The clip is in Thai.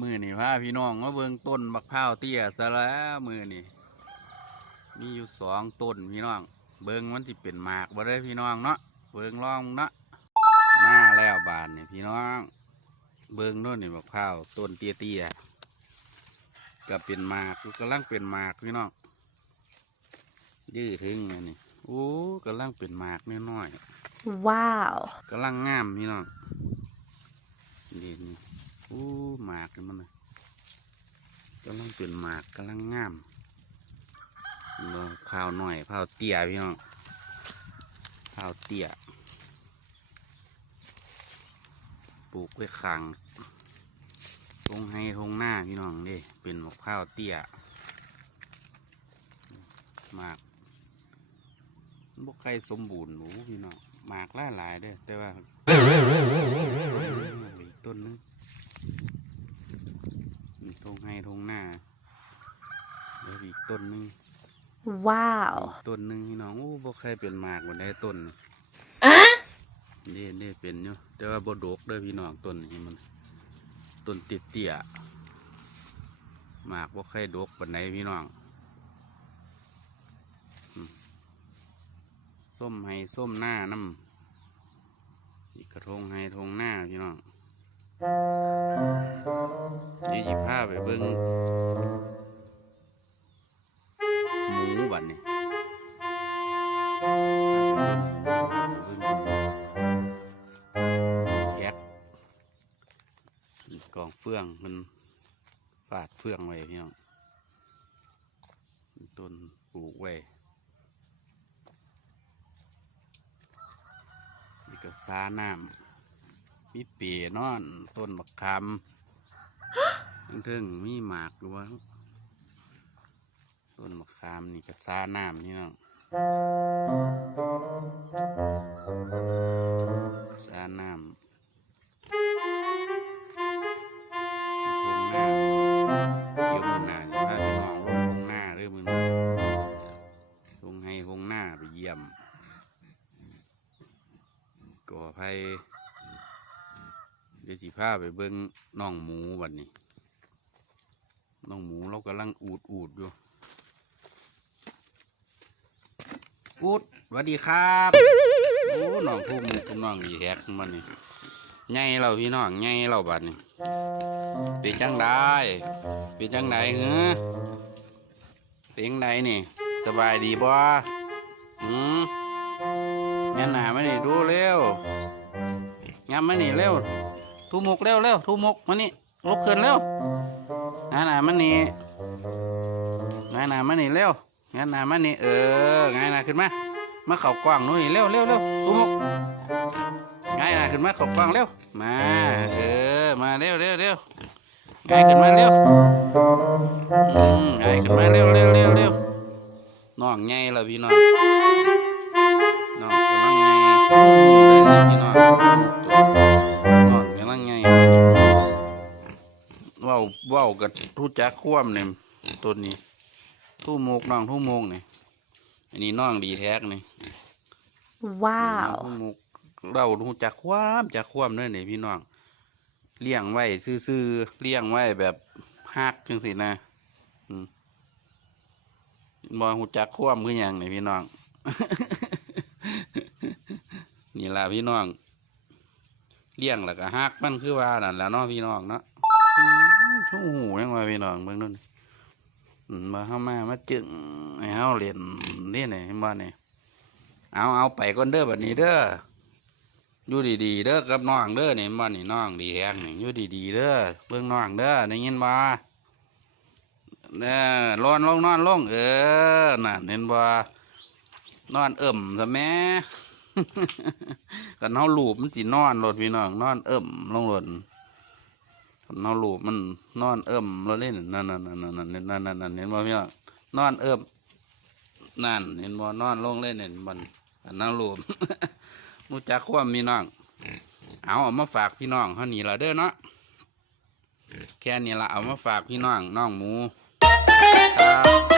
มือนี่พาพี่น้องมาเบิ่งต้นบักพร้าวเตี้ยซะแล้วมือนี่มีอยู่สองต้นพี่น้อง เบิ่งมันสิเป็นหมากบ่ได้อพี่น้องเนาะเบิ่งลองเนาะมาแล้วบานนี่พี่น้อง เบิ่งโน่นนี่บักพร้าวต้นเตี้ยๆก็เป็นหมากกำลังเป็นหมากพี่น้องยื้อถึงอันนี่โอ้กำลังเป็นหมากน้อยๆว้าวกำลังงามพี่น้องเด่นนี่ อู้หมากนี่มันนะกำลังเป็นหมากกำลังงามเนาข้าวหน่อยข้าวเตี้ยพี่น้องข้าวเตี้ยปลูกไว้ขังทงให้ทงหน้าพี่น้องเด้เป็นมะพร้าวเตี้ยหมากบกไก่สมบูรณ์หนูพี่น้องหมากหลายหลายเด้แต่ว่าต้นนึง ทงให้ทงหน้าแล้วอีกต้นนึงว้าวอีกต้นนึงพี่น้องโอ้บ่เคยเป็นหมากบนได้ต้นนี่อะนี่นี่เป็นอยู่แต่ว่าบ่ดกเด้อพี่น้องต้นนี้มันต้นติดเตี้ยๆหมากบ่เคยดกปานไหนพี่น้องอืมส้มให้ส้มหน้าน้ำอีกกระทงให้ทงหน้าพี่น้อง เดี๋ยวหยิบผ้าไปเบิ้งหมูบัดนี่แยกกองเฟืองมันฟาดเฟืองไว้พี่น้องต้นปลูกไว้นี่ก็ซาน้ำ มีเปียนอน ต้นบักคำทั้งถึงมีหมากอยู่วะต้นบักคำนี่ก็ซาน้ำนี่เนาะซาน้ำทงหน้าเดี๋ยวมือหน้าจะพาพี่น้องลงทงหน้าเรื่อมือนี้ทงให้ทงหน้าไปเยี่ยมก่อภัย เดี๋ยวสิพาไปเบิ้งน้องหมูวันนี้น้องหมูเรากำลังอูดอูดอยู่ อูดสวัสดีครับ โอ้น้องผู้มูกับน้องดีแฮกมันนี่ไงเราพี่น้องไงเราบัดนี้เป็นจังได้เป็นจังไดเหรอเป็นจังไดนี่ สบายดีบ่อืมยันหนามานี่ดูเร็วงามมานี่เร็ว ทูมุกเร็วเร็วทูมุกมานี่ลุกขึ้นเร็วงานหนามานี่งานหนามานี่เร็วงานหนามานี่เอองานหนาขึ้นมามาเข่ากว้างหนู่นนี่เร็วเร็วเร็วทูมุกงายหนาขึ้นมาเข่ากว้างเร็วมาเออมาเร็วเร็วเร็วงายขึ้นมาเร็วอืมงายขึ้นมาเร็วเร็วเร็วเร็วน้องใหญ่แล้วพี่น้องน้องกำลังใหญ่โอ้เลยนี่พี่น้อง เว้าเว้ากับทุจักคว่ำเนี่ยตัวนี้ทู่โมกน้องทู่โมกเนี่ยอันนี้น้องดีแท็กนี่ว้าวทู่โมกเราทุจักคว่ำจักคว่ำเนี่ยนี่พี่น้องเลี้ยงไว้ซื่อๆเลี้ยงไว้แบบฮักจังสินะอืมบอหูจักคว่ำคือหยังนี่พี่น้องนี่ล่ะพี่น้องเลี้ยงแล้วก็ฮักมันคือว่านั่นแหล้วเนาะพี่น้องเนาะ อืมชูหูยังว่าพี่น้องเบิ่งนู่นมาเข้ามามาจึงให้เฮาเล่นนี่นี่เห็นบ่นี่เอาเอาไปก่อนเด้อแบัดนี้เด้ออยู่ดีๆเด้อกับน้องเด้อนี่เห็นนี่น้องดีแฮงนี่อยู่ดีๆเด้อเบิ่งน้องเด้อได้ยินบ่เด้อร้อนลงนอนลงเออนั่นเห็นบ่นอนเอิ่มซะแม่กันเฮาลูบมันสินอนรถพี่น้องนอนเอิ่มลงรถ นเฮาลูกมันนอนเอิ่มราเล่นนั่นนั่นนั่นนั่นนั่นนั่นนั่นเห็นบ่พี่น้องนอนเอิ่มนั่น เห็นบ่นอนลงเล่นเห็นมันนเฮาลูกมูจักความมีน้อง เอาเอามาฝากพี่น้องเขานี่ล่ะเด้อเนาะแค่นี้ละเอามาฝากพี่น้องน้องหมู